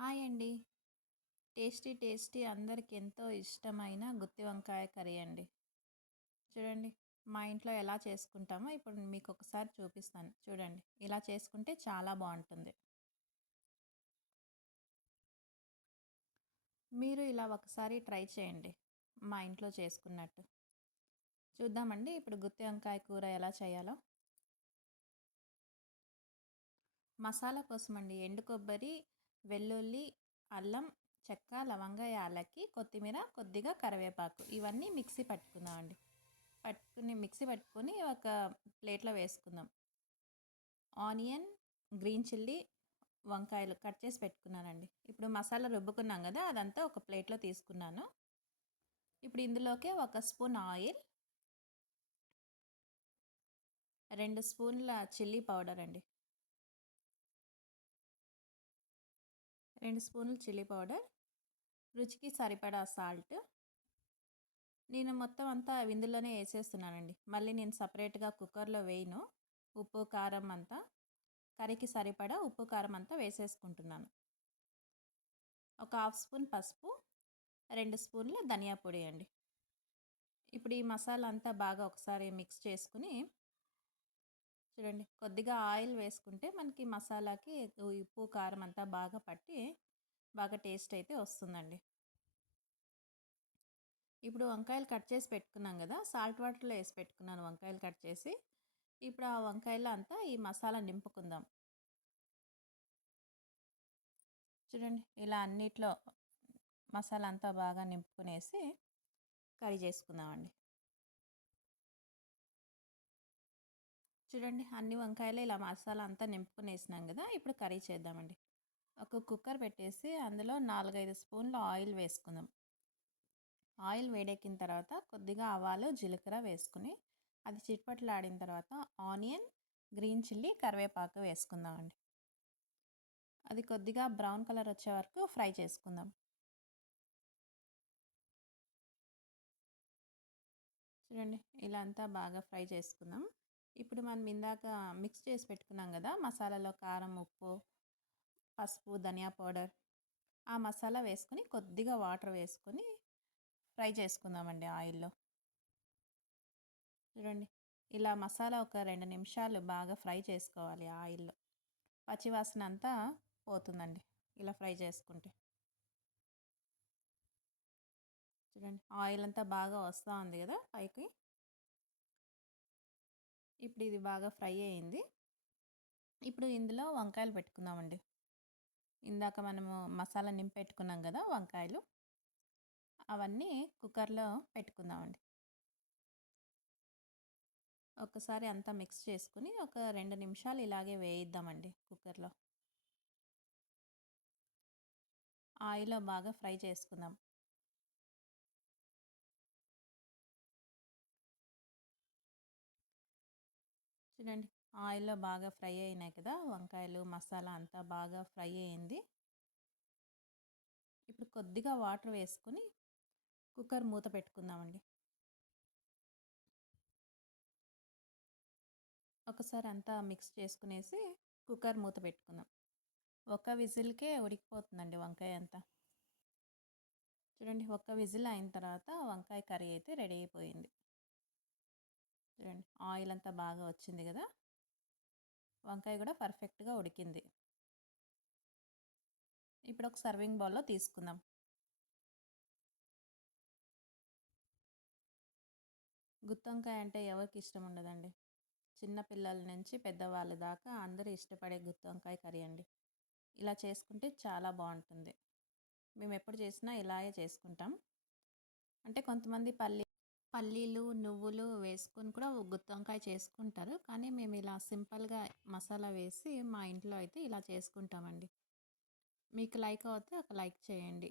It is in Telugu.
హాయ్ అండి. టేస్టీ టేస్టీ అందరికి ఎంతో ఇష్టమైన గుత్తి వంకాయ కర్రీ అండి. చూడండి మా ఇంట్లో ఎలా చేసుకుంటామో ఇప్పుడు మీకు ఒకసారి చూపిస్తాను. చూడండి ఇలా చేసుకుంటే చాలా బాగుంటుంది. మీరు ఇలా ఒకసారి ట్రై చేయండి మా ఇంట్లో చేసుకున్నట్టు. చూద్దామండి ఇప్పుడు గుత్తి వంకాయ కూర ఎలా చేయాలో. మసాలా కోసం అండి ఎండు కొబ్బరి వెల్లుల్లి అల్లం చెక్క లవంగ యాలకి కొత్తిమీర కొద్దిగా కరివేపాకు. ఇవన్నీ మిక్సీ పట్టుకుందామండి. పట్టుకుని మిక్సీ పట్టుకొని ఒక ప్లేట్లో వేసుకుందాం. ఆనియన్ గ్రీన్ చిల్లీ వంకాయలు కట్ చేసి పెట్టుకున్నానండి. ఇప్పుడు మసాలా రుబ్బుకున్నాం కదా అదంతా ఒక ప్లేట్లో తీసుకున్నాను. ఇప్పుడు ఇందులోకే ఒక స్పూన్ ఆయిల్ రెండు స్పూన్ల చిల్లీ పౌడర్ అండి. రెండు స్పూన్లు చిల్లీ పౌడర్ రుచికి సరిపడా సాల్ట్. నేను మొత్తం అంతా విందులోనే వేసేస్తున్నానండి. మళ్ళీ నేను సపరేట్గా కుక్కర్లో వేయను. ఉప్పు కారం అంతా కర్రీకి సరిపడా ఉప్పు కారం అంతా వేసేసుకుంటున్నాను. ఒక హాఫ్ స్పూన్ పసుపు రెండు స్పూన్ల ధనియా పొడి అండి. ఇప్పుడు ఈ మసాలా అంతా బాగా ఒకసారి మిక్స్ చేసుకుని చూడండి. కొద్దిగా ఆయిల్ వేసుకుంటే మనకి మసాలాకి ఉప్పు కారం అంతా బాగా పట్టి బాగా టేస్ట్ అయితే వస్తుందండి. ఇప్పుడు వంకాయలు కట్ చేసి పెట్టుకున్నాం కదా! సాల్ట్ వాటర్లో వేసి పెట్టుకున్నాను వంకాయలు కట్ చేసి. ఇప్పుడు ఆ వంకాయలు అంతా ఈ మసాలా నింపుకుందాం. చూడండి. ఇలా అన్నిట్లో మసాలా అంతా బాగా నింపుకునేసి కర్రీ చేసుకుందామండి. చూడండి అన్ని వంకాయలు ఇలా మసాలా అంతా నింపుకుని వేసినాం కదా! ఇప్పుడు కర్రీ చేద్దామండి. ఒక కుక్కర్ పెట్టేసి అందులో నాలుగైదు స్పూన్ల ఆయిల్ వేసుకుందాం. ఆయిల్ వేడెక్కిన తర్వాత కొద్దిగా ఆవాలు జీలకర్ర వేసుకుని అది చిట్పట్లాడిన తర్వాత ఆనియన్ గ్రీన్ చిల్లీ కరివేపాకు వేసుకుందామండి. అది కొద్దిగా బ్రౌన్ కలర్ వచ్చే వరకు ఫ్రై చేసుకుందాం. చూడండి ఇలా అంతా బాగా ఫ్రై చేసుకుందాం. ఇప్పుడు మనం ఇందాక మిక్స్ చేసి పెట్టుకున్నాం కదా! మసాలాలో కారం ఉప్పు పసుపు ధనియా పౌడర్. ఆ మసాలా వేసుకుని కొద్దిగా వాటర్ వేసుకొని ఫ్రై చేసుకుందామండి ఆయిల్లో. చూడండి ఇలా మసాలా ఒక రెండు నిమిషాలు బాగా ఫ్రై చేసుకోవాలి ఆయిల్లో. పచ్చివాసన అంతా పోతుందండి ఇలా ఫ్రై చేసుకుంటే. చూడండి ఆయిల్ అంతా బాగా వస్తూ ఉంది కదా పైకి. ఇప్పుడు ఇది బాగా ఫ్రై అయింది. ఇప్పుడు ఇందులో వంకాయలు పెట్టుకుందామండి. ఇందాక మనము మసాలా నింపి పెట్టుకున్నాం కదా వంకాయలు. అవన్నీ కుక్కర్లో పెట్టుకుందామండి. ఒకసారి అంతా మిక్స్ చేసుకుని ఒక రెండు నిమిషాలు ఇలాగే వేయిద్దామండి కుక్కర్లో. ఆయిల్లో బాగా ఫ్రై చేసుకుందాం. చూడండి. ఆయిల్లో బాగా ఫ్రై అయినాయి కదా వంకాయలు మసాలా అంతా బాగా ఫ్రై అయింది. ఇప్పుడు కొద్దిగా వాటర్ వేసుకొని కుక్కర్ మూత పెట్టుకుందామండి. ఒకసారి అంతా మిక్స్ చేసుకునేసి కుక్కర్ మూత పెట్టుకుందాం. ఒక విజిల్కే ఉడికిపోతుందండి వంకాయ అంతా. చూడండి ఒక్క విజిల్ అయిన తర్వాత వంకాయ కర్రీ అయితే రెడీ అయిపోయింది. చూడండి. ఆయిల్ అంతా బాగా వచ్చింది కదా! వంకాయ కూడా పర్ఫెక్ట్గా ఉడికింది. ఇప్పుడు ఒక సర్వింగ్ బౌల్లో తీసుకుందాం. గుత్తొంకాయ అంటే ఎవరికి ఇష్టం ఉండదండి? చిన్నపిల్లల నుంచి పెద్దవాళ్ళ దాకా అందరూ ఇష్టపడే గుత్తొంకాయ కర్రీ అండి. ఇలా చేసుకుంటే చాలా బాగుంటుంది. మేము ఎప్పుడు చేసినా ఇలాగే చేసుకుంటాం. అంటే కొంతమంది పల్లి పల్లీలు నువ్వులు వేసుకొని కూడా గుత్తి వంకాయ చేసుకుంటారు. కానీ మేము ఇలా సింపుల్గా మసాలా వేసి మా ఇంట్లో అయితే ఇలా చేసుకుంటామండి. మీకు లైక్ అవుతే ఒక లైక్ చేయండి.